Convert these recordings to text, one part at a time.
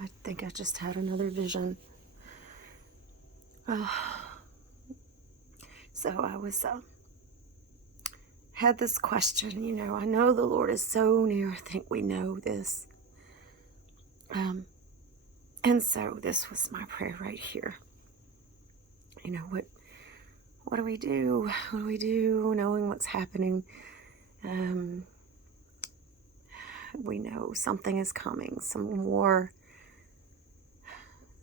I think I just had another vision. Uh, so I was had this question. I know the Lord is so near. I think we know this. And so this was my prayer right here. What do we do? What do we do knowing what's happening? We know something is coming, some war.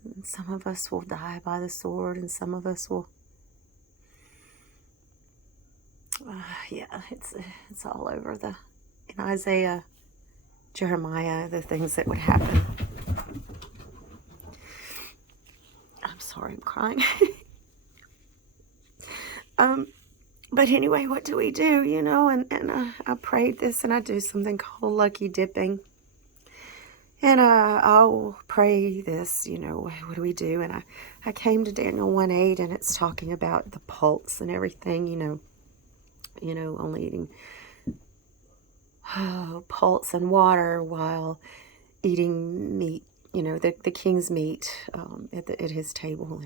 And some of us will die by the sword, and some of us will. Yeah, it's all over in Isaiah, Jeremiah, the things that would happen. I'm sorry, I'm crying. But anyway, what do we do? And I prayed this, and I do something called lucky dipping. And I'll pray this, what do we do? And I came to Daniel 1:8, and it's talking about the pulse and everything, only eating pulse and water while eating meat, the king's meat at his table.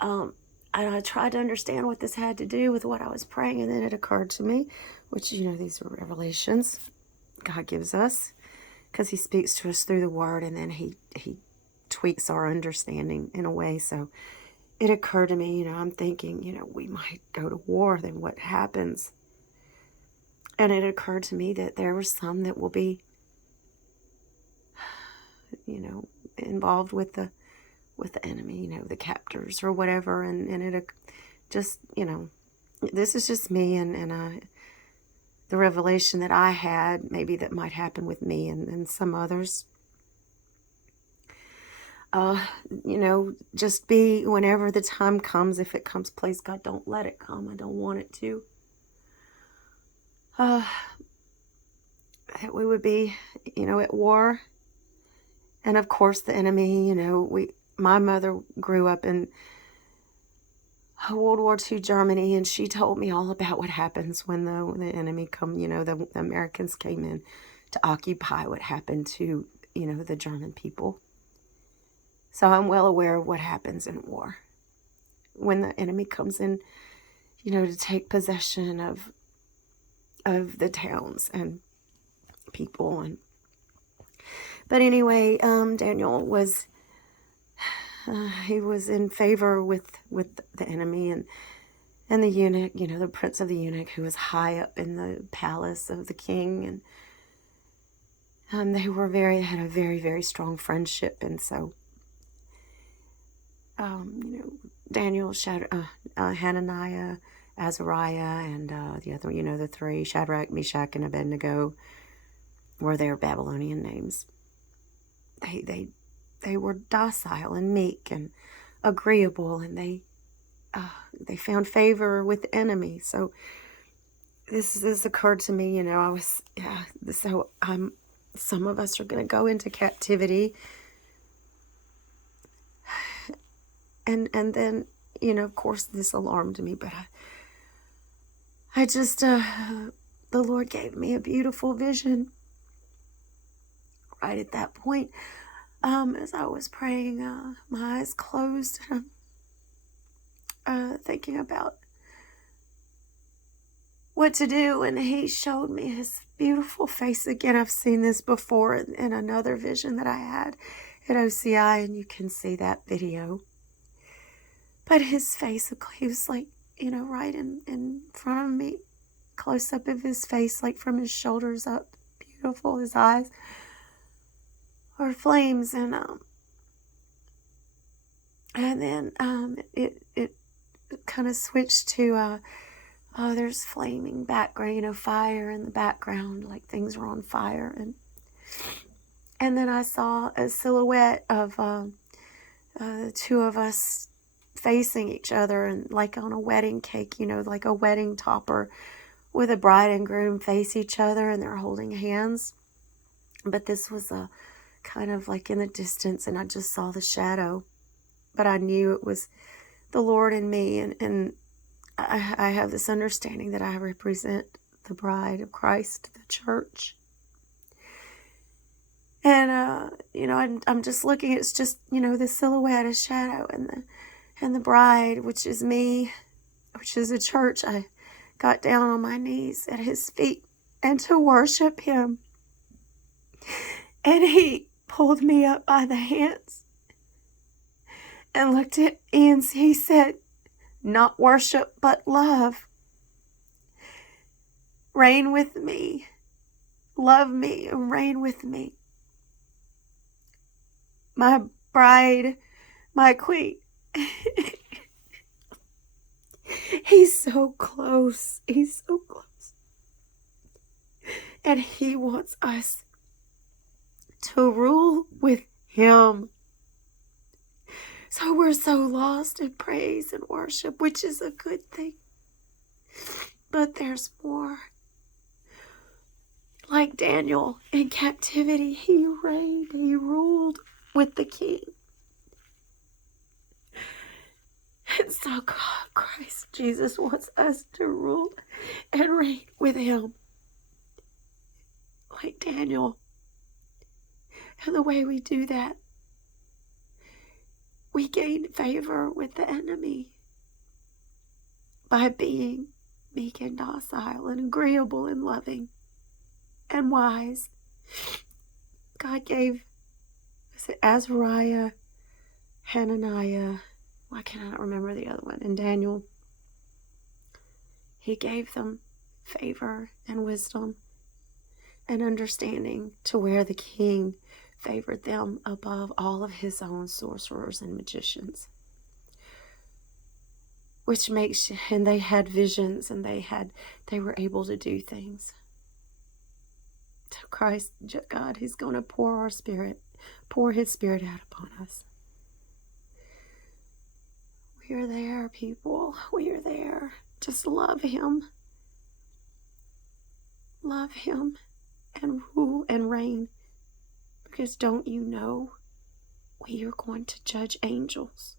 And I tried to understand what this had to do with what I was praying, and then it occurred to me, which, these are revelations God gives us, because he speaks to us through the word, and then he tweaks our understanding in a way. So it occurred to me, I'm thinking, we might go to war, then what happens? And it occurred to me that there were some that will be, involved with the enemy, the captors or whatever. And it just, this is just me and the revelation that I had, maybe that might happen with me and some others. Just be, whenever the time comes, if it comes, please God, don't let it come. I don't want it to. That we would be, at war. And of course the enemy, my mother grew up in World War II Germany, and she told me all about what happens when the enemy come, the Americans came in to occupy, what happened to, the German people. So I'm well aware of what happens in war. When the enemy comes in, to take possession of the towns and people. But anyway, Daniel was, he was in favor with the enemy and the eunuch, the prince of the eunuch, who was high up in the palace of the king. And they had a very, very strong friendship. And so, Daniel, Hananiah, Azariah, and the other, the three, Shadrach, Meshach, and Abednego, were their Babylonian names. They were docile and meek and agreeable, and they found favor with the enemy. So this occurred to me, some of us are going to go into captivity. And then, of course, this alarmed me, but I just, the Lord gave me a beautiful vision right at that point. As I was praying, my eyes closed, and I'm thinking about what to do, and he showed me his beautiful face again. I've seen this before in another vision that I had at OCI, and you can see that video. But his face, he was like, right in front of me, close up of his face, like from his shoulders up, beautiful. His eyes are flames, and then it kind of switched to there's flaming background, fire in the background, like things are on fire, and then I saw a silhouette of the two of us facing each other, and like on a wedding cake, like a wedding topper, with a bride and groom face each other, and they're holding hands. But this was a kind of like in the distance, and I just saw the shadow, but I knew it was the Lord and me, and I have this understanding that I represent the bride of Christ, the church. And I'm just looking, it's just, the silhouette, a shadow, and the bride, which is me, which is a church. I got down on my knees at his feet and to worship him. And he pulled me up by the hands and looked at me and he said, "Not worship, but love. Reign with me. Love me and reign with me. My bride, my queen." He's so close. He's so close. And he wants us to rule with him. So we're so lost in praise and worship, which is a good thing. But there's more. Like Daniel in captivity, he reigned, he ruled with the king. And so God, Christ Jesus wants us to rule and reign with him. Like Daniel. And the way we do that, we gain favor with the enemy by being meek and docile and agreeable and loving and wise. God gave, was it Azariah, Hananiah, why can I not remember the other one, and Daniel. He gave them favor and wisdom and understanding to where the king favored them above all of his own sorcerers and magicians. Which makes, and they had visions and they were able to do things. So Christ, God, he's going to pour his spirit out upon us. We are there, people. We are there. Just love him. Love him and rule and reign. Because don't you know we are going to judge angels?